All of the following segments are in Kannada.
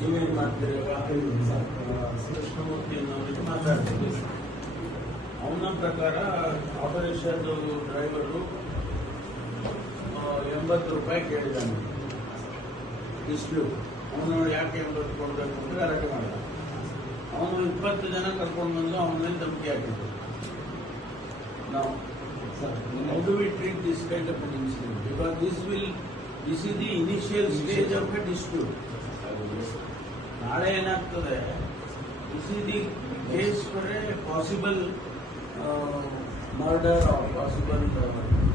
ನೀವೇನ್ ಮಾಡ್ತೀರಿ? ಅನ್ನೋರಿಗೆ ಮಾತಾಡ್ತೀವಿ ಅವನ ಪ್ರಕಾರ ಆಪರೇಷನ್ ಡ್ರೈವರು ಎಂಬತ್ತು ರೂಪಾಯಿ ಕೇಳಿದ್ದಾನೆ. ಇಷ್ಟು. ಅವನು ಯಾಕೆ ಎಂಬತ್ತು ಕೊಡಬೇಕು ಅಂತ ಅರಕೆ ಮಾಡಿದ. ಅವನು ಇಪ್ಪತ್ತು ಜನ ಕರ್ಕೊಂಡು ಬಂದು ಅವನ ಮೇಲೆ ಧಮಕಿ ಹಾಕಿದ್ರು. ನಾವು how do we treat this kind of incident incident? This will is ಇದಿ initial stage of a dispute. ನಾಳೆ ಏನಾಗ್ತದೆ? Is is the case for a possible murder or possible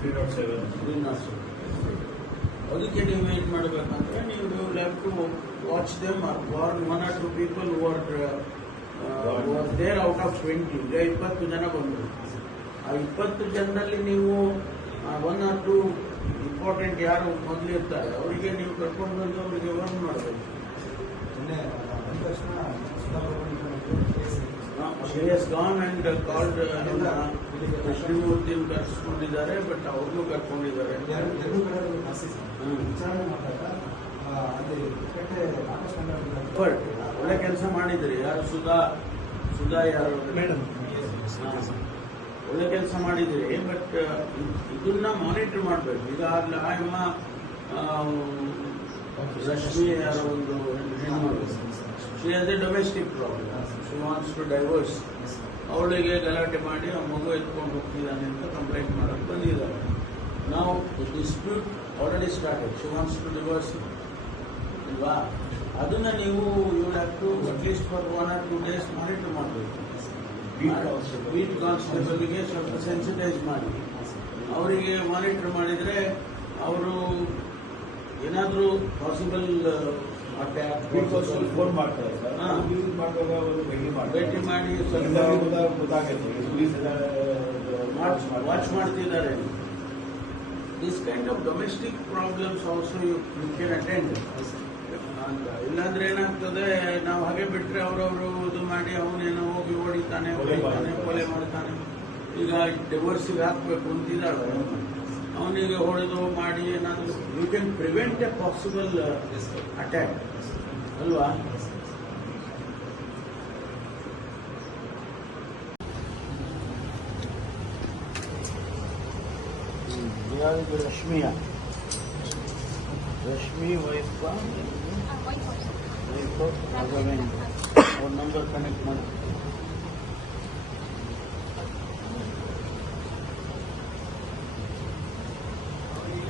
three not seven ಅದಕ್ಕೆ ನೀವು ಏನ್ ಮಾಡಬೇಕಂದ್ರೆ ನೀವು you have to watch them or one or two people or there out of twenty ಈಗ ಇಪ್ಪತ್ತು ಜನ ಬಂದರು. ಆ ಇಪ್ಪತ್ತು ಜನರಲ್ಲಿ ನೀವು ಒನ್ ಆರ್ ಟು ಇಂಪಾರ್ಟೆಂಟ್ ಯಾರು ಮೊದಲು ಇರ್ತಾರೆ ಅವರಿಗೆ ನೀವು ಕರ್ಕೊಂಡು ಬಂದು ಅವರಿಗೆ ವರ್ನ್ ಮಾಡಬೇಕು. She gone and called Krishnamurthy ಕರ್ಸ್ಕೊಂಡಿದ್ದಾರೆ but ಅವ್ರನ್ನೂ ಕರ್ಕೊಂಡಿದ್ದಾರೆ. ಬಟ್ ಒಳ್ಳೆ ಕೆಲಸ ಮಾಡಿದ್ರಿ ಯಾರು? ಸುಧಾ. ಸುಧಾ ಯಾರು? ಮೇಡಮ್. ಒಳ್ಳೆ ಕೆಲಸ ಮಾಡಿದ್ರಿ ಬಟ್ ಇದನ್ನ ಮಾನಿಟರ್ ಮಾಡಬೇಕು. ಈಗ ಆಗ್ಲ ರಶ್ಮಿ ಯಾರೋ ಒಂದು ಹೆಣ್ಣು she has a domestic problem she wants to divorce ಅವಳಿಗೆ ಗಲಾಟೆ ಮಾಡಿ ಆ ಮಗು ಎತ್ಕೊಂಡು ಹೋಗ್ತಿದ್ದಾನೆ ಅಂತ ಕಂಪ್ಲೇಂಟ್ ಮಾಡಕ್ಕೆ ಬಂದಿದ್ದಾರೆ. ನಾವು dispute already started she wants to divorce ಅಲ್ವಾ? ಅದನ್ನ ನೀವು you have to at least for one or two days monitor ಮಾಡಬೇಕು. ಬೀಟ್ ಕಾನ್ಸ್ಟೇಬಲ್ಗೆ ಸ್ವಲ್ಪ ಸೆನ್ಸಿಟೈಸ್ ಮಾಡಿ. ಅವರಿಗೆ ಮಾನಿಟರ್ ಮಾಡಿದರೆ ಅವರು ಏನಾದರೂ ಪಾಸಿಬಲ್ ಫೋನ್ ಮಾಡ್ತಾರೆ ಸರ್. ಹಾ. ಯೂಸ್ ಮಾಡುವಾಗ ಅವರು ಭೇಟಿ ಮಾಡ್ತಾರೆ. ಭೇಟಿ ಮಾಡಿ ಗೊತ್ತಾಗುತ್ತೆ ವಾಚ್ ಮಾಡ್ತಿದ್ದಾರೆ. This kind of domestic problems also you you can attend ಇಲ್ಲಾಂದ್ರೆ ಏನಾಗ್ತದೆ ನಾವು ಹಾಗೆ ಬಿಟ್ರೆ ಅವರವರು ಇದು ಮಾಡಿ ಅವನೇನೋ ಹೋಗಿ ಓಡಿತಾನೆ ಕೊಲೆ ಹೊಡಿತಾನೆ ಮಾಡ್ತಾನೆ. ಕೊಲೆ ಮಾಡ್ತಾನೆ. ಈಗ ಡಿವೋರ್ಸಿಗೆ ಹಾಕ್ಬೇಕು ಅಂತಿದ್ದಾಳೆ. ಅವನಿಗೆ ಹೊಡೆದು ಮಾಡಿ ಏನಾದರೂ you can prevent a possible attack ಅಲ್ವಾ? ಯಾವುದು ರಶ್ಮಿಯ? ರಶ್ಮಿ ವೈಫ್ ವೈಫ್ ಅವ್ರ. ನಂಬರ್ ಕನೆಕ್ಟ್ ಮಾಡಿ ನಮಸ್ತೆ ಮ್ಯಾಮ್ ಊಟ ಸ್ಪೆಷಲ್ ಇಲ್ಲ ನಮ್ಮಿಂದ ಹೋಮ್ ಮಿನಿಸ್ಟರ್ ಮಾತಾಡ್ತಾರೆ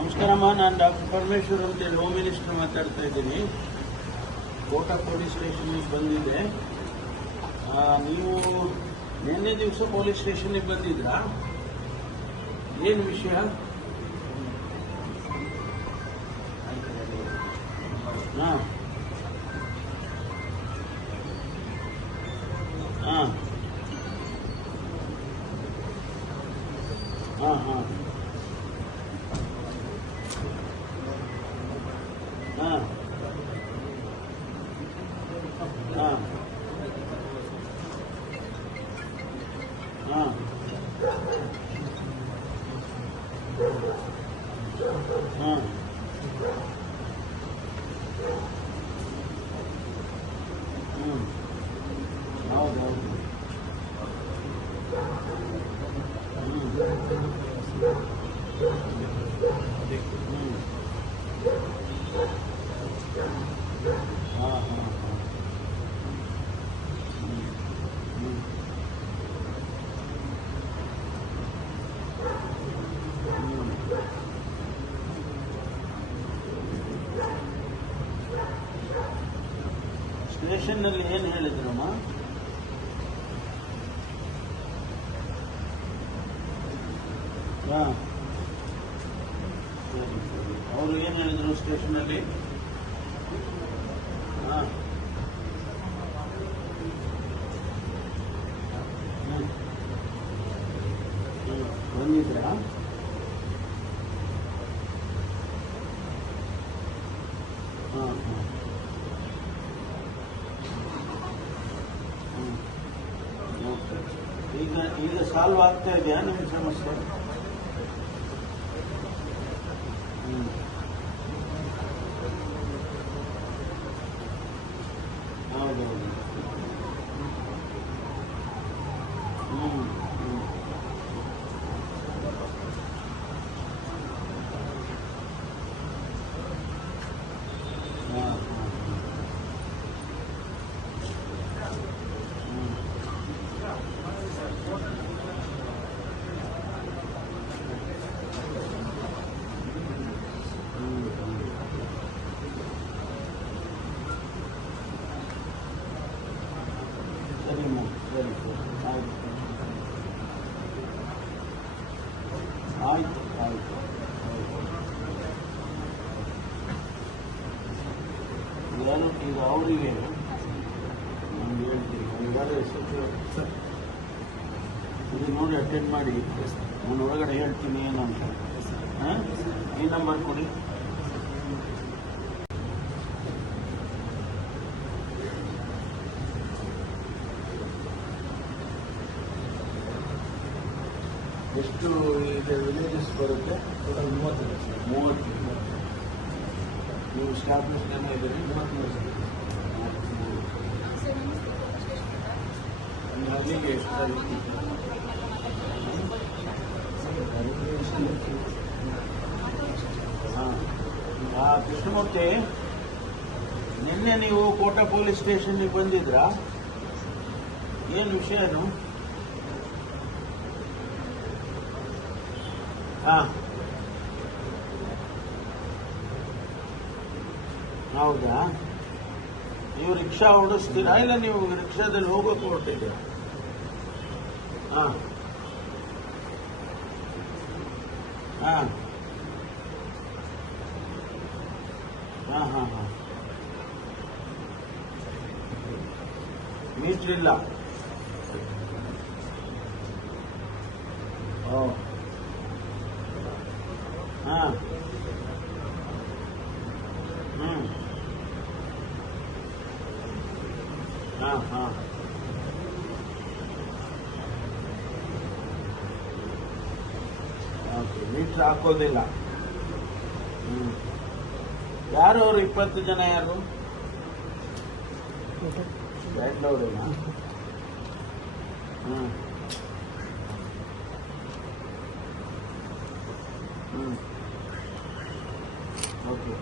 ನಮಸ್ಕಾರಮ್ಮ ನಾನು ಡಾಕ್ಟರ್ ಪರಮೇಶ್ವರ್ ಅಂತೇಳಿ ಹೋಮ್ ಮಿನಿಸ್ಟರ್ ಮಾತಾಡ್ತಾ ಇದ್ದೀನಿ. ಕೋಟ ಪೊಲೀಸ್ ಸ್ಟೇಷನ್ ಬಂದಿದ್ದೆ ಆ, ನೀವು ನಿನ್ನೆ ದಿವಸ ಪೊಲೀಸ್ ಸ್ಟೇಷನ್ಗೆ ಬಂದಿದ್ರಾ? ಏನು ವಿಷಯ? Hum. ಸ್ಟೇಷನ್ನಲ್ಲಿ ಏನು ಹೇಳಿದ್ರಮ್ಮ? ಅವರು ಏನು ಹೇಳಿದ್ರು ಸ್ಟೇಷನಲ್ಲಿ? ಹಾಂ. ಬಂದಿದ್ರಾ ಹಾಂ ಹಾಂ ಹ್ಮ್. ಓಕೆ. ಈಗ ಈಗ ಸಾಲ್ವ್ ಆಗ್ತಾ ಇದೆಯಾ ನಿಮ್ಮ ಸಮಸ್ಯೆ ಹ್ಮ್. ಹೌದೌದು ಹ್ಮ್ ಹ್ಮ್ ಹಾ, ಹಾ, ಹಾ. ಹ್ಮ್. ಹ್ಮ್, ಹ್ಮ್. ಸರಿಮ್ಮ ಸರಿ ಸರಿ ಆಯ್ತು ಆಯ್ತು ಆಯ್ತು ಏನು ಈಗ ಅವರಿಗೆ ನಮ್ಗೆ ಹೇಳ್ತೀನಿ ಒಂದಾದ್ರೆ ಎಷ್ಟು ಇದು ನೋಡಿ ಅಟೆಂಡ್ ಮಾಡಿ ನಾನು ಒಳಗಡೆ ಹೇಳ್ತೀನಿ ಏನು ಅಂತ ಹಾಂ ಈ ನಂಬರ್ ಕೊಡಿ ಎಷ್ಟು ಈಗ ವಿಲೇಜಸ್ ಬರುತ್ತೆ ಮೂವತ್ತು ಮೂವತ್ತು ನೀವು ಸ್ಟಾಫ್ನೆಸ್ ಜನ ಇದ್ದೀರಿ ಮೂವತ್ತ್ಮೂರು ಸರ್ ನಮಸ್ತೆ ಕೋಟ ಸ್ಟೇಷನ್ ಅಲ್ಲಿಗೆ ಎಷ್ಟು ತಾರೀಕು ಹಾಂ ಆ ಕೃಷ್ಣಮೂರ್ತಿ, ನಿನ್ನೆ ನೀವು ಕೋಟ ಪೊಲೀಸ್ ಸ್ಟೇಷನ್ಗೆ ಬಂದಿದ್ರಾ? ಏನು ವಿಷಯನು ಹಾಂ. ಹೌದಾ? ನೀವು ರಿಕ್ಷಾ ಓಡಿಸ್ತೀರಾ? ಇಲ್ಲ, ನೀವು ರಿಕ್ಷಾದಲ್ಲಿ ಹೋಗೋಕೆ ಹೊರಟಿದ್ದೀರಾ? ಹಾಂ ಹಾಂ ಹಾಂ ಹಾಂ ಹಾಂ ಮೀಟ್ರ್ ಇಲ್ಲ ಓ ಹಾಂ ಹ್ಞೂ ಹಾಂ ಹಾಂ ಓಕೆ ಹಾಕೋದಿಲ್ಲ. ಯಾರು ಅವರು ಇಪ್ಪತ್ತು ಜನ ಯಾರು? ಬ್ಯಾಂಗ್ಳೂರಿನ ಹ್ಞೂ ಹ್ಞೂ ಓಕೆ.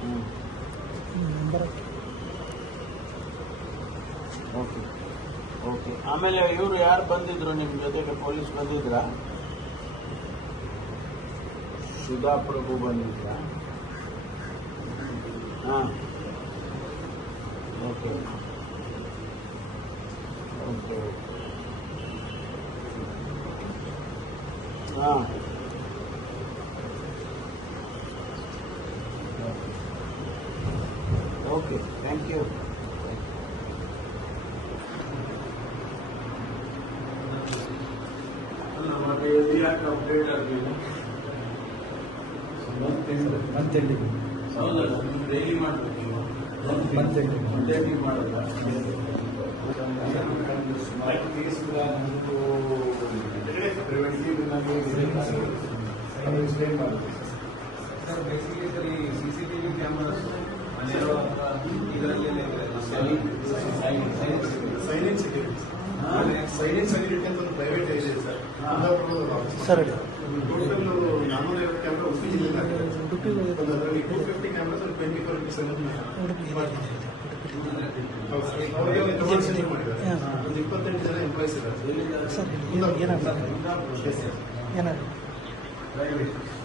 ಹ್ಞೂ ಓಕೆ ಓಕೆ ಆಮೇಲೆ ಇವರು ಯಾರು ಬಂದಿದ್ರು ನಿಮ್ಮ ಜೊತೆಗೆ ಪೊಲೀಸ್ ಬಂದಿದ್ರಾ? ಸುಧಾ ಪ್ರಭು ಬಂದಿದ್ರಾ? ಹಾಂ. ಓಕೆ ಓಕೆ ಹಾಂ. ಓಕೆ ಥ್ಯಾಂಕ್ ಯು ಅಲ್ಲ ಮತ್ತೆ ಅಪ್ಡೇಟ್ ಮಂತೆಂಡಿ ಹೌದಲ್ಲ ನೀವು ಡೈಲಿ ಮಾಡ್ಬೇಕು ನೀವು ಮಂತೆಂಡಿ ಡೈಲಿ ಮಾಡಲ್ಲ ಸ್ಮಾರ್ಟ್ ಕೇಸ್ ಕೂಡ ನಮ್ಮದು ಪ್ರಿವೆಂಟಿವ್ ನಮಗೆ ಎಕ್ಸ್ಪ್ಲೇನ್ ಮಾಡುತ್ತೆ ಸರ್ ಬೇಸಿಕಲಿ ಸರ್ ಈ C C T V cameras ಮನೆಯವರು ಇದರಲ್ಲೇನೆ ಸೈಲೆನ್ಸ್ ಸೈಲೆನ್ಸ್ ಸೆಕ್ಯೂರಿಟಿ ಅಂತ ಒಂದು ಪ್ರೈವೇಟ್ ಇದೆ ಸರ್. ಸರ್ ಮಾಡಿದ್ದಾರೆ ಇದ್ದಾರೆ ಸರ್ ಏನಾದ್ರು Private.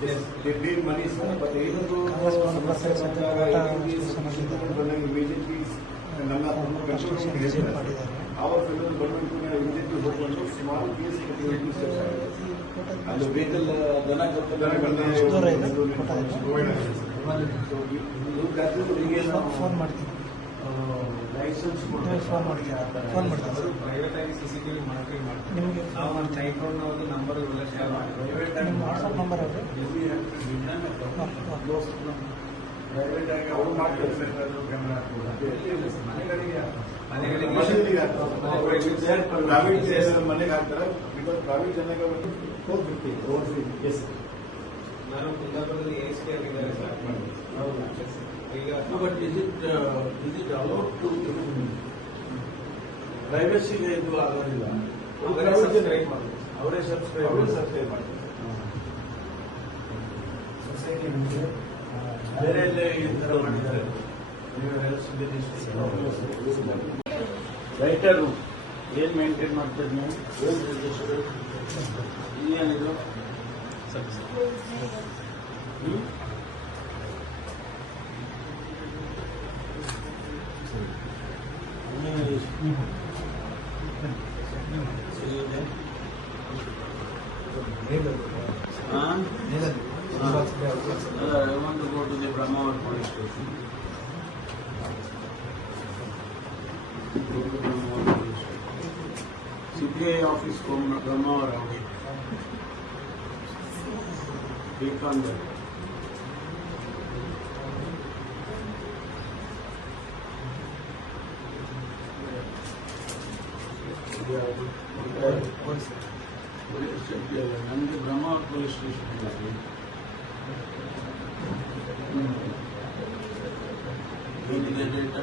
They paid ಹಿಂದಿದ್ದು ಹೋಗ್ಕೊಂಡು ಸ್ಮಾಲ್ ಕೇಸ್ ಅದು ವೆಹಿಕಲ್ ದನ. ಫೋನ್ ಮಾಡ್ತೀನಿ. ಲೈಸೆನ್ಸ್ ಫೋನ್ ಮಾಡ್ತೀರಾ ಫೋನ್ ಮಾಡ್ತೀನಿ. ಪ್ರೈವೇಟ್ ಆಗಿ ಸಿಸಿಟಿವಿ ಮಾನಿಟರಿಂಗ್ ಮಾಡ್ತಾರೆ ನಿಮಗೆ ಒಂದು ಟೈಫೋನ್ ಒಂದು ನಂಬರ್ ಇವೆಲ್ಲ ಶೇರ್ ಮಾಡ್ತೀವಿ ನಿಮ್ಮ ವಾಟ್ಸಪ್ ನಂಬರ್ ಪ್ರೈವೇಟ್ ಆಗಿ ಅವ್ರು ಮಾಡ್ತಾರೆ. ಮನೆಗಳಿಗೆ ಮನೆಗಳಿಗೆ ಮಷೀನ್ಗೆ ಪ್ರೈವೇಟ್ ಮನೆಗೆ ಹಾಕ್ತಾರೆ ಬಿಕಾಸ್ ಪ್ರೈವೇಟ್ ಜನಕ್ಕೆ ಫೋರ್ ಫಿಫ್ಟಿ ಓವರ್ ಎಸ್ ನಾನು ಕುಂದಾಪುರದಲ್ಲಿ ಎ ಸಿ ಆಗಿದ್ದಾರೆ ಸ್ಟಾರ್ಟ್ ಮಾಡಿ ಈಗ but is it is it allowed to ಪ್ರೈವಸಿಗೆ ಇದು ಆಗೋದಿಲ್ಲ ಅವರೇ subscribe ಮಾಡ್ಬೇಕು. ಅವರೇ ಸಬ್ಸ್ಕ್ರೈಬ್ ಅವರು ಸಬ್ಸ್ಕ್ರೈಬ್ ಮಾಡ್ತಾರೆ ಸೊಸೈಟಿ ನಮಗೆ ಬೇರೆ ಎಲ್ಲೇ ಈ ಥರ ಮಾಡಿದ್ದಾರೆ ರೈಟರು ಏನ್ ಮೇಂಟೈನ್ ಮಾಡ್ತೀರಿ ನೀವು ಏನ್ ರಿಜಿಸ್ಟರ್ ಏನಿದು ಹ್ಮ್? station. CPI office from Brahmawar house. Click on that. Police station ನನಗೆ ಬ್ರಹ್ಮಾವರ ಪೊಲೀಸ್ ಸ್ಟೇಷನ್ ಇದೆ ಏನಿದೆ data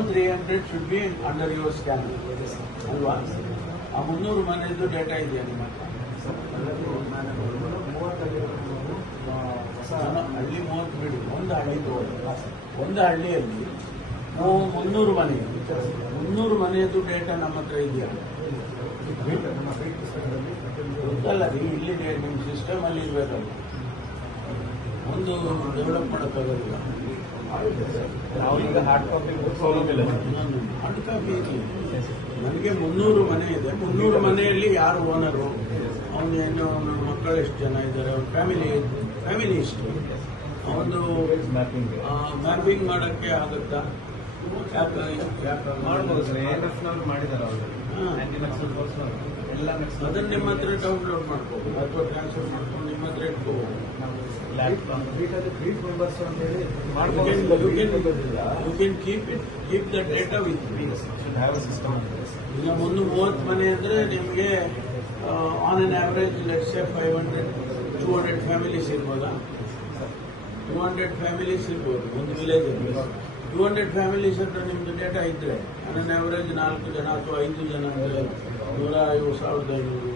All three hundred should be under your scan ಅಲ್ವಾ? ಆ ಮುನ್ನೂರು ಮನೆಯದ್ದು ಡೇಟಾ ಇದೆಯಾ ನಿಮ್ಮ ಹಳ್ಳಿ ಮೂವತ್ತು ಬಿಡಿ. ಒಂದು ಹಳ್ಳಿ ಒಂದು ಹಳ್ಳಿಯಲ್ಲಿ ನಾವು ಮುನ್ನೂರು ಮನೆ. ಮುನ್ನೂರು ಮನೆಯದ್ದು ಡೇಟಾ ನಮ್ಮ ಹತ್ರ ಇದೆಯಾ? ಗೊತ್ತಲ್ಲ ರೀ, ಇಲ್ಲಿ ನಿಮ್ಮ ಸಿಸ್ಟಮ್ ಅಲ್ಲಿ ಇರ್ಬೇಕಲ್ಲ. ಒಂದು ಡೆವಲಪ್ ಮಾಡೋಕ್ಕಾಗೋದಿಲ್ಲ ಹಾರ್ಡ್ ಕಾಪಿ ಸೌಲಭ್ಯ ಹಾರ್ಡ್ ಕಾಪಿ ಇರಲಿ ನನಗೆ ಮುನ್ನೂರು ಮನೆ ಇದೆ. ಮುನ್ನೂರು ಮನೆಯಲ್ಲಿ ಯಾರು ಓನರು ಅವನೇನು ಏನು ಅವನ ಮಕ್ಕಳು ಎಷ್ಟು ಜನ ಇದ್ದಾರೆ? ಅವ್ನ ಫ್ಯಾಮಿಲಿ ಫ್ಯಾಮಿಲಿ ಇಷ್ಟು ಅವನು ಮ್ಯಾಪಿಂಗ್ ಮಾಡೋಕ್ಕೆ ಆಗುತ್ತಾ? ಯಾಕೆ ಯಾಕೆ ಮಾಡ್ಬೋದು? ಸರ್. ಎನ್ ಎಫ್ ನವ್ರು ಮಾಡಿದ್ದಾರೆ ಅವರು. ಎಲ್ಲ ಅದನ್ನ ನಿಮ್ಮ ಹತ್ರ ಡೌನ್ಲೋಡ್ ಮಾಡ್ಬೋದು. ಅಥವಾ ಟ್ರಾನ್ಸ್ಫರ್ ಮಾಡ್ಕೊಂಡು ನಿಮ್ಮ ಹತ್ರ ಇಟ್ಕೋಬೋದು. ಈಗ ಮುನ್ನೂರ ಮೂವತ್ತು ಮನೆ ಅಂದ್ರೆ ನಿಮಗೆ on an average let's five hundred two hundred families ಇರ್ಬೋದಾ? Two hundred families ಇರ್ಬೋದು ಒಂದು ವಿಲೇಜ್ ಅಲ್ಲಿ. ಟೂ ಹಂಡ್ರೆಡ್ ಫ್ಯಾಮಿಲೀಸ್ ಹತ್ರ ನಿಮ್ದು ಡೇಟಾ ಇದ್ರೆ ಆನ್ ಅನ್ ಆವರೇಜ್ ನಾಲ್ಕು ಜನ ಅಥವಾ ಐದು ಜನ ಅಂದ್ರೆ ನೂರ ಐವತ್ತು ಸಾವಿರದ ಐನೂರು.